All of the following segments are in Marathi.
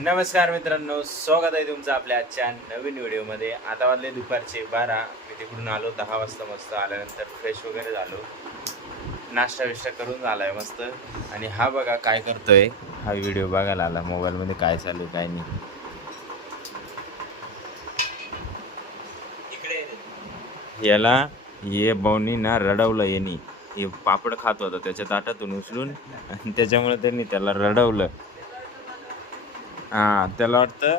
नमस्कार मित्रांनो, स्वागत आहे तुमचं आपल्या आजच्या नवीन व्हिडिओमध्ये. आता वाजले दुपारचे 12. मी तिकडून आलो 10 वाजता. मस्त आल्यानंतर फ्रेश वगैरे झालो, नाश्ता विष्टा करून झालाय मस्त. आणि हा बघा काय करतोय, हा व्हिडिओ बघायला आला मोबाईलमध्ये काय चालू काय नाही. याला ये बाऊनी ना रडवलं यांनी. हे पापड खात होता त्याच्या ताटातून उचलून आणि त्याच्यामुळे त्यांनी त्याला रडवलं. हा, त्याला वाटतं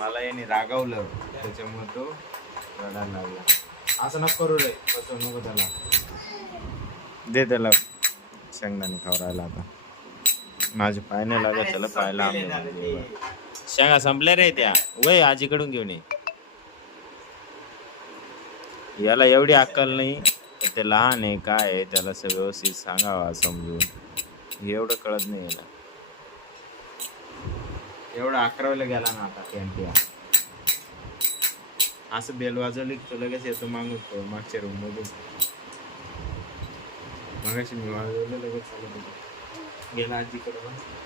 मला याने रागावलं, त्याच्यामुळे तो रडायला लागला. असं नको करू रे, कसं नको त्याला. दे त्याला शेंगदाणे खावरायला. आता माझे पाय नाही लागत त्याला, पायला शेंगा संपल्या रे त्या. वय आजीकडून घेऊन ये. याला एवढी अक्कल नाही, ते लहान आहे काय आहे, त्याला व्यवस्थित सांगावा समजून. एवढं कळत नाही याला. एवढा 11वीला गेला ना आता कॅन्टीन. असं बेल वाजवली तो लगेच येतो मागून, मागच्या रूम मधून. मागाशी मी वाजवलं लगेच चालत होतो. गेला आजीकडे.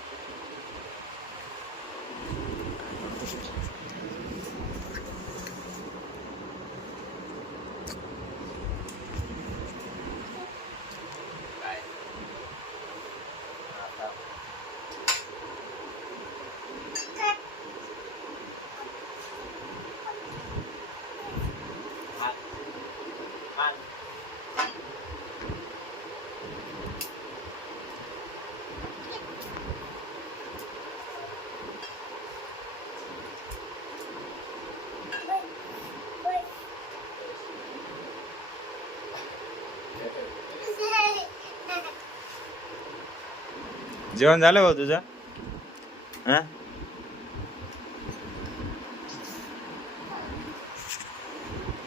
जेवण झालं भाऊ तुझं? हा,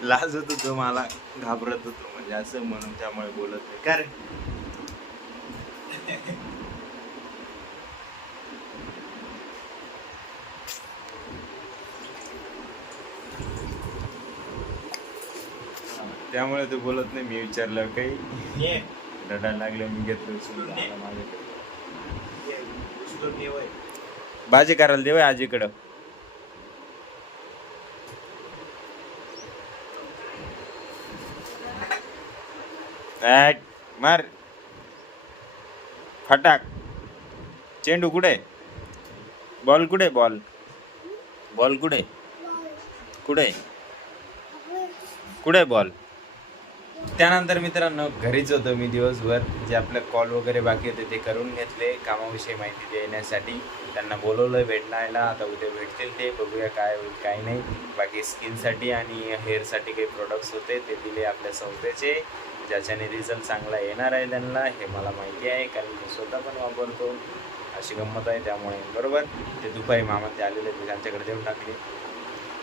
लाज होत होतो, मला घाबरत होतो म्हणजे असं म्हणून, त्यामुळे बोलत नाही का रे. त्यामुळे तू बोलत नाही. मी विचारलं काही रडायला लागलं, मी घेतलं माझ्याकडे. भाजी करायला देव आजीकडं. मार फटाक. चेंडू कुठे? बॉल कुठे? बॉल बॉल कुठे? कुठे कुठे बॉल? त्यानंतर मित्रांनो घरीच होतो मी दिवसभर. जे आपले कॉल वगैरे बाकी होते ते करून घेतले, कामाविषयी माहिती देण्यासाठी. त्यांना बोलवलं भेटण्याला. आता उद्या भेटतील ते, बघूया काय होईल काय नाही. बाकी स्किनसाठी आणि हेअरसाठी काही प्रोडक्ट्स होते ते दिले आपल्या संस्थेचे, ज्याच्याने रिझल्ट चांगला येणार आहे त्यांना. हे मला माहिती आहे, कारण मी स्वतः पण वापरतो. अशी गंमत आहे त्यामुळे. बरोबर, ते दुपारी मामा ते आलेले, ते त्यांच्याकडे देऊन टाकले.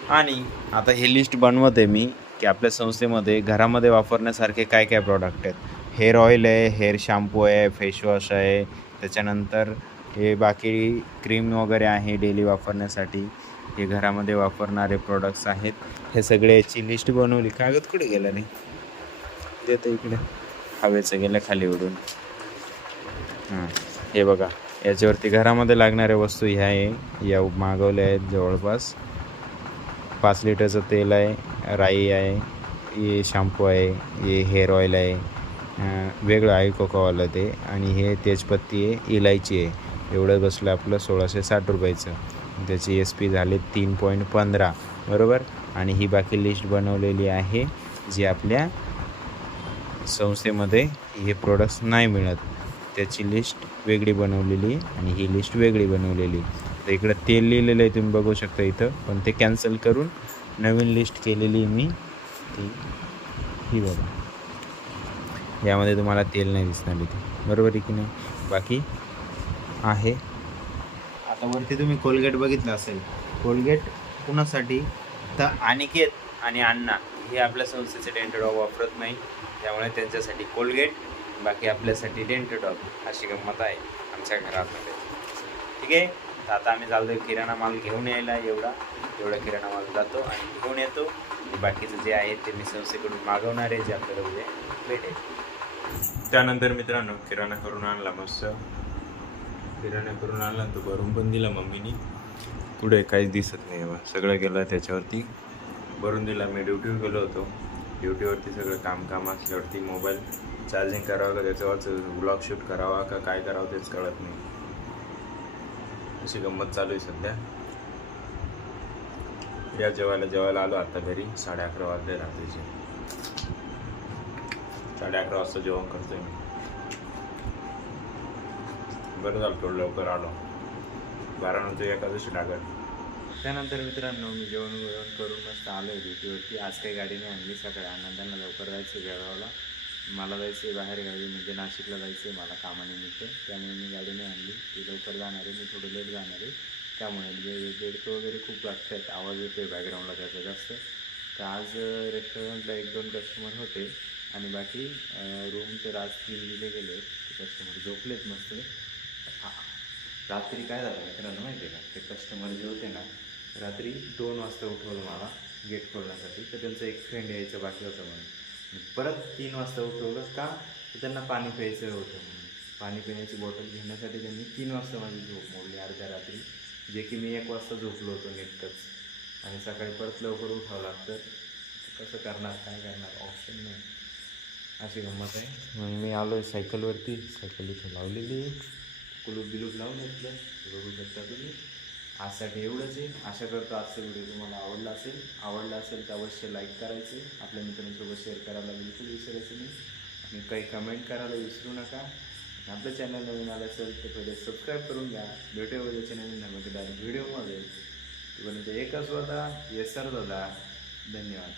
आणि आता ही लिस्ट बनवत आहे मी, की आपल्या संस्थेमध्ये घरामध्ये वापरण्यासारखे काय काय प्रॉडक्ट आहेत. हेअर ऑइल आहे, हेअर शॅम्पू आहे, फेसवॉश आहे, त्याच्यानंतर हे बाकी क्रीम वगैरे आहे डेली वापरण्यासाठी. हे घरामध्ये वापरणारे प्रोडक्ट्स आहेत. हे सगळे याची लिस्ट बनवली. कागद कुठे गेला नाही, देतं इकडे. हवेचं गेलं खाली उडून. हां, हे बघा, याच्यावरती घरामध्ये लागणाऱ्या वस्तू ह्या आहे, या मागवल्या आहेत. जवळपास 5 लिटरचं तेल आहे, राई आहे, हे शॅम्पू आहे, हे हेअर ऑइल आहे, वेगळं आहे कोकोवालं ते, आणि हे तेजपत्ती आहे, इलायची आहे. एवढं बसलं आपलं 1660 रुपयाचं. त्याची SP झाले 3.15. बरोबर. आणि ही बाकी लिस्ट बनवलेली आहे, जी आपल्या संस्थेमध्ये हे प्रोडक्ट्स नाही मिळत, त्याची लिस्ट वेगळी बनवलेली आणि ही लिस्ट वेगळी बनवलेली. तर इकडं तेल लिहिलेलं आहे, तुम्ही बघू शकता इथं, पण ते कॅन्सल करून नवीन लिस्ट केलेली मी. ही बघा, यामध्ये तुम्हाला तेल नाही दिसणार इथे. बरोबर आहे की नाही? बाकी आहे. आता वरती तुम्ही कोलगेट बघितलं असेल. कोलगेट कुणासाठी? तर अनिकेत आणि अण्णा हे आपल्या संस्थेचे डेंटोडॉग वापरत नाही, त्यामुळे त्यांच्यासाठी कोलगेट, बाकी आपल्यासाठी डेंटोडॉग. अशी गंमत आहे आमच्या घरामध्ये. ठीक आहे. तर आता आम्ही चालतो किराणा माल घेऊन यायला. एवढा किराणा माल जातो आणि घेऊन येतो. बाकीचं जे आहे ते मी संस्थेकडून मागवणार आहे, जे आपल्याला उद्या भेटेल. त्यानंतर मित्रांनो किराणा करून आणला. मस्त किराणा करून आणला, तो भरून पण दिला मम्मीनी. पुढे काहीच दिसत नाही बा. सगळं गेलं त्याच्यावरती भरून दिला. मी ड्युटीवर गेलो होतो. ड्युटीवरती सगळं काम असल्यावरती मोबाईल चार्जिंग करावं का त्याच्यावरच ब्लॉग शूट करावा का काय करावं तेच कळत नाही. अशी गंमत चालू आहे सध्या. या जेवायला आलो आता घरी. 11:30 वाजले रात्रीचे. 11:30 वाजता जेवण करतोय मी. बरं झालं थोडं लवकर आलो. 12 नंतर एकादशी लागत. त्यानंतर मित्रांनो मी जेवण करून मस्त आलो आहे ड्युटीवरती. आज काही गाडी नाही आणली. सकाळी आनंदांना लवकर जायचं आहे बेळगावला. मला जायचं आहे बाहेर गावी, म्हणजे नाशिकला जायचं आहे मला कामानिमित्त. त्यामुळे मी गाडी नाही आणली. ती लवकर जाणार आहे, मी थोडं लेट जाणार आहे. त्यामुळे बेडकं वगैरे खूप लागत आहेत. आवाज येतो आहे बॅकग्राऊंडला त्याचा जास्त. तर आज रेस्टॉरंटला 1-2 कस्टमर होते आणि बाकी रूम तर आज 3 दिले गेले. ते कस्टमर झोपलेत मस्त. रात्री काय झालं मित्रांनो माहिती आहे का, ते कस्टमर जे होते ना रात्री 2 वाजता उठवलं मला गेट खोलण्यासाठी. तर त्यांचं एक फ्रेंड यायचं बाकी होतं म्हणून. परत 3 वाजता उठवलं का, तर त्यांना पाणी प्यायचं होतं म्हणून. पाणी पिण्याची बॉटल घेण्यासाठी त्यांनी 3 वाजता माझी झोप मोडली अर्ध्या रात्री. जे की मी 1 वाजता झोपलो होतो नेटकंच. आणि सकाळी परत लवकर उठावं लागतं. कसं करणार, काय करणार, ऑप्शन नाही. अशी गंमत आहे. मग मी आलो आहे सायकलवरती. सायकल इथं लावलेली, कुलूप लावून घेतलं. बघू शकता तुम्ही. आजसाठी एवढंच आहे. आशा करतो आजचा व्हिडिओ तुम्हाला आवडला असेल तर अवश्य लाईक करायचे. आपल्या मित्रांसोबत शेअर करायला बिलकुल विसरायचं नाही. आणि काही कमेंट करायला विसरू नका. आपलं चॅनल नवीन आलं असेल तर पहिले सबस्क्राईब करून घ्या. भेटूया उद्याच्या नवीन डायरेक्ट व्हिडिओमध्ये. तोपर्यंत एकच होता. येस सर दादा. धन्यवाद.